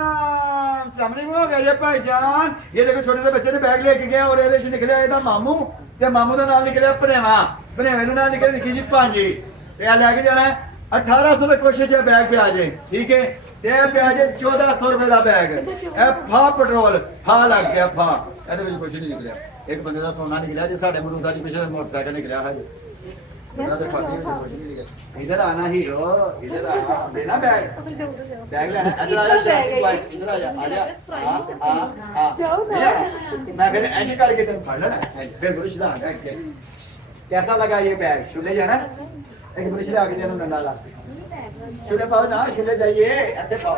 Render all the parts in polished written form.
सामने हो गया ये भाईजान। ये देखो छोटे से बच्चे ने बैग लेके गया और ਇਹਦੇ ਚ ਨਿਕਲਿਆ ਇਹਦਾ ਮਾਮੂ ਤੇ ਮਾਮੂ ਦਾ ਨਾਮ ਨਿਕਲਿਆ ਭਨੇਵਾ। ਭਨੇਵੇਂ ਦਾ ਨਾਮ ਨਿਕਲਿਆ ਨਿੱਕੀ ਜੀ ਭਾਂਜੀ। ਤੇ ਆ ਲੈ ਕੇ ਜਾਣਾ 1800 ਦਾ ਕੁਛ ਜਿਹਾ ਬੈਗ ਪਿਆ ਜੇ। ਠੀਕ ਹੈ ਤੇ ਇਹ ਪਿਆ ਜੇ 1400 ਰੁਪਏ ਦਾ ਬੈਗ। ਇਹ ਫਾ ਪੈਟਰੋਲ ਫਾ ਲੱਗ ਗਿਆ ਫਾ। ਇਹਦੇ ਵਿੱਚ ਕੁਛ ਨਹੀਂ ਨਿਕਲਿਆ। ਇੱਕ ਬੰਦੇ ਦਾ ਸੋਨਾ ਨਿਕਲਿਆ ਜੇ ਸਾਡੇ ਮਰੂਦਾ ਦੀ ਪਿੱਛੇ ਮੋਟਰਸਾਈਕਲ ਨਿਕਲਿਆ ਹੈ। इधर आना हीरो, इधर आना देना बैग बैग लेना। इधर आजा इधर आजा आजा मैं फिर ऐसे करके तेरे फड़ लेना फिर ब्रश ला कैसा लगा ये बैग। शुले जाना एक ब्रश ला के तेरे दंदा ला शुले पाओ ना शुले जाइए ਇੱਥੇ ਪਾਓ।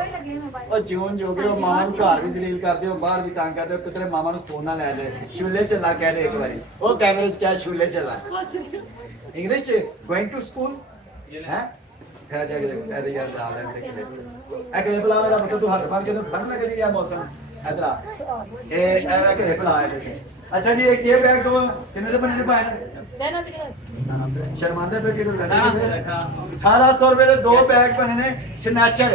ਉਹ ਜੂਨ ਜੋ ਵੀ ਉਹ ਮਾਂ ਨੂੰ ਘਰ ਵੀ ਜ਼ਲੀਲ ਕਰਦੇ ਹੋ ਬਾਹਰ ਵੀ ਤੰਗ ਕਰਦੇ ਹੋ ਕਿਤੇ ਮਾਮਾ ਨੂੰ ਫੋਨ ਨਾ ਲੈ ਦੇ। ਸ਼ੁਲੇ ਚੱਲਾ ਕਹਿ ਦੇ ਇੱਕ ਵਾਰੀ ਉਹ ਕੈਮਰੇ 'ਚ ਕਿਹਾ ਸ਼ੁਲੇ ਚੱਲਾ। इंग्लिश गोइंग टू स्कूल है खैर जाके अरे यार डाल है एक बुला वाला मतलब तू हाथ मार के तो ठंड लग रही है मौसम इधर ए एक बुला है। अच्छा जी एक ये बैग दो कितने से बने पाए शर्मांदे पे किधर लगे 1800 रुपए ਦੇ ਦੋ ਬੈਗ ਬਣੇ ਨੇ। ਸਨੈਚਰ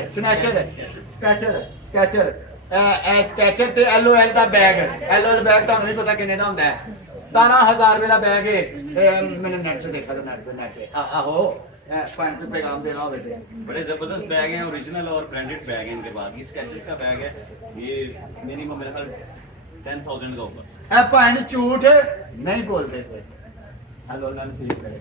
ਸਕੈਚਰ ਤੇ LOL ਦਾ ਬੈਗ। LOL ਬੈਗ ਤੁਹਾਨੂੰ ਨਹੀਂ ਪਤਾ ਕਿੰਨੇ ਦਾ ਹੁੰਦਾ ਹੈ। 17000 रुपए का बैग है। मैंने नेट से देखा था नेट पे आहो पैंट पे पैगाम देना हो बेटे। बड़े जबरदस्त बैग हैं ओरिजिनल और ब्रांडेड बैग हैं इनके पास। ये स्केचेस का बैग है। ये मिनिमम मेरे ख्याल 10,000 का होगा। पैंट झूठ नहीं बोलते थे। हेलो लाल सी करे